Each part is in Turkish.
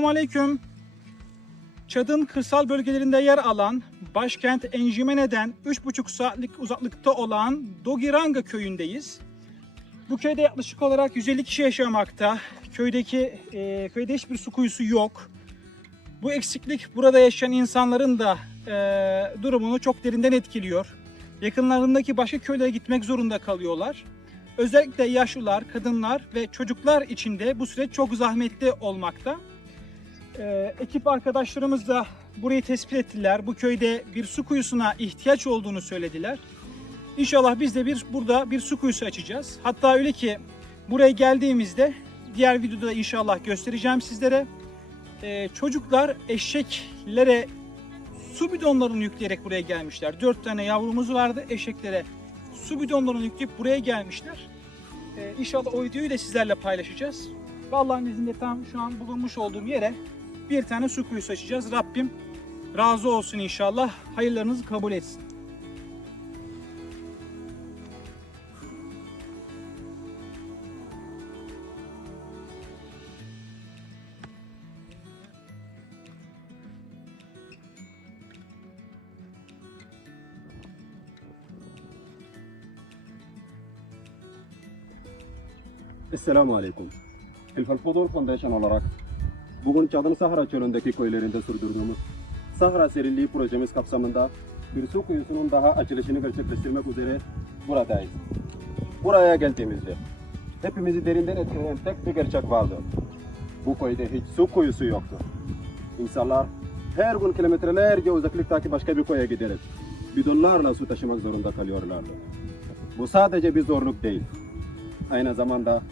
Selamünaleyküm. Çad'ın kırsal bölgelerinde yer alan başkent Enjimene'den 3,5 saatlik uzaklıkta olan Dogiranga köyündeyiz. Bu köyde yaklaşık olarak 150 kişi yaşamakta. Köydeki e, köyde hiçbir su kuyusu yok. Bu eksiklik burada yaşayan insanların da e, durumunu çok derinden etkiliyor. Yakınlarındaki başka köylere gitmek zorunda kalıyorlar. Özellikle yaşlılar, kadınlar ve çocuklar için de bu süreç çok zahmetli olmakta. Ee, ekip arkadaşlarımız da burayı tespit ettiler. Bu köyde bir su kuyusuna ihtiyaç olduğunu söylediler. İnşallah biz de bir burada bir su kuyusu açacağız. Hatta öyle ki buraya geldiğimizde diğer videoda da inşallah göstereceğim sizlere. Ee, çocuklar eşeklere su bidonlarını yükleyerek buraya gelmişler. Dört tane yavrumuz vardı. Eşeklere su bidonlarını yükleyip buraya gelmişler. Ee, inşallah o videoyu da sizlerle paylaşacağız. Ve Allah'ın izniyle tam şu an bulunmuş olduğum yere bir tane su kuyusu açacağız. Rabbim razı olsun inşallah. Hayırlarınızı kabul etsin. Esselamu Aleyküm. Hilfal Fudul Foundation olarak bugün Çad'ın Sahra Çölü'ndeki köylerinde sürdürdüğümüz Sahra Serinliği projemiz kapsamında bir su kuyusunun daha açılışını gerçekleştirmek üzere buradayız. Buraya geldiğimizde hepimizi derinden etkileyen tek bir gerçek vardı. Bu köyde hiç su kuyusu yoktu. İnsanlar her gün kilometrelerce uzaklıktaki başka bir koya giderek bidonlarla su taşımak zorunda kalıyorlardı. Bu sadece bir zorluk değil aynı zamanda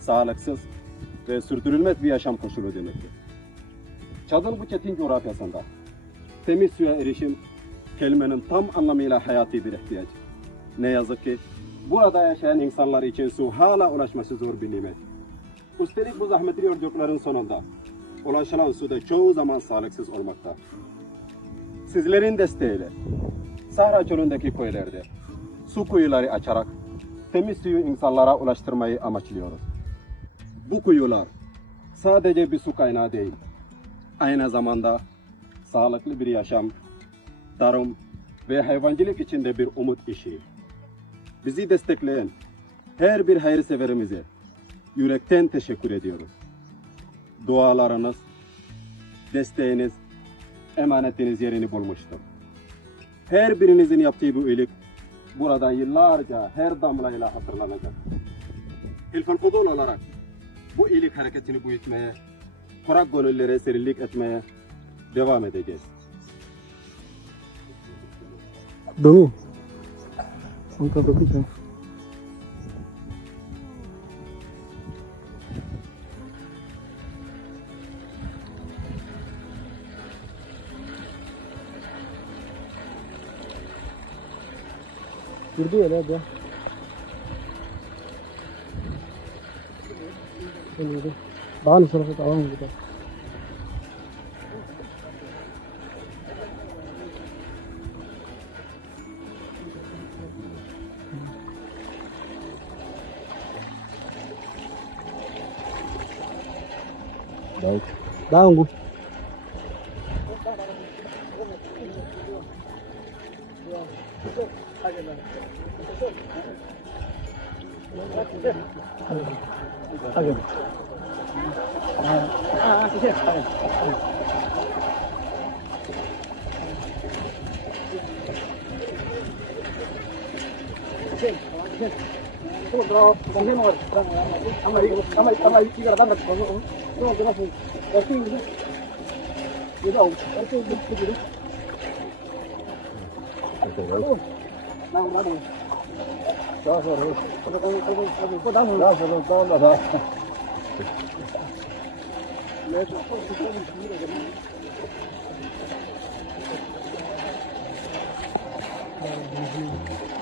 sağlıksız ve sürdürülmez bir yaşam koşulu demektir. Çad'ın bu çetin coğrafyasında temiz suya erişim kelimenin tam anlamıyla hayati bir ihtiyaç. Ne yazık ki burada yaşayan insanlar için su hala ulaşması zor bir nimet. Üstelik bu zahmetli yolculukların sonunda ulaşılan su da çoğu zaman sağlıksız olmakta. Sizlerin desteğiyle Sahra Çölü'ndeki köylerde su kuyuları açarak temiz suyu insanlara ulaştırmayı amaçlıyoruz. Bu kuyular sadece bir su kaynağı değil, aynı zamanda sağlıklı bir yaşam, tarım ve hayvancılık için de bir umut işi. Bizi destekleyen her bir hayırseverimize yürekten teşekkür ediyoruz. Dualarınız, desteğiniz, emanetiniz yerini bulmuştur. Her birinizin yaptığı bu iyilik burada yıllarca her damlayla hatırlanacak. Hilfan Fudul olarak bu iyilik hareketini büyütmeye, kurak gönüllere serinlik etmeye devam edeceğiz. Dulu. Angkat aku jam. Girdi ini tuh bahan suruh kita awam gitu. Baik. Daun gue Thank you. 谢谢，谢谢，啊啊，谢谢，哎。小石头，不能不不能不，小石头高了它。来，这后头都是皮了，嗯。